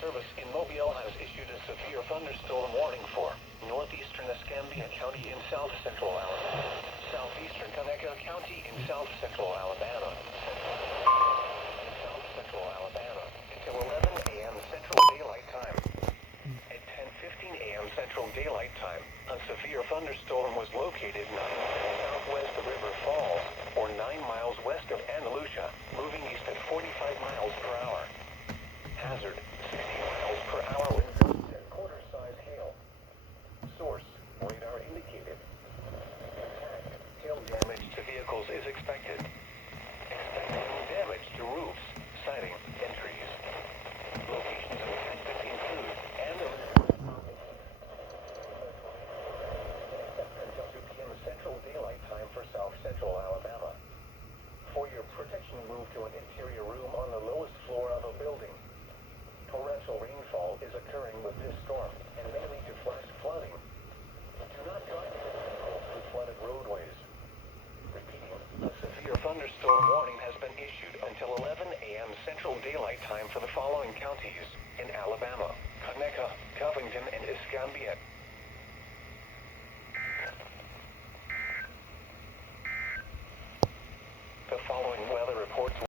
Service in Mobile has issued a severe thunderstorm warning for northeastern Escambia County in south central Alabama, southeastern Conecuh County in south central Alabama, south central Alabama until 11 a.m. Central Daylight Time. At 10:15 a.m. Central Daylight Time, a severe thunderstorm was located 9 miles southwest of River Falls, or 9 miles west of Andalusia, moving east at 45 miles per hour. Hazard, 60 miles per hour wind gusts and quarter-size hail. Source, radar indicated. Impact, hail damage to vehicles is expected. Expected damage to roofs, siding, and trees. Locations affected include Andalusia until 2 p.m. Central Daylight Time for South Central Alabama. For your protection, move to an interior room on the lowest floor of a building. Torrential rainfall is occurring with this storm and may lead to flash flooding. Do not drive vehicles through flooded roadways. Repeating, a severe thunderstorm warning has been issued until 11 a.m. Central Daylight Time for the following counties in Alabama: Conecuh, Covington, and Escambia.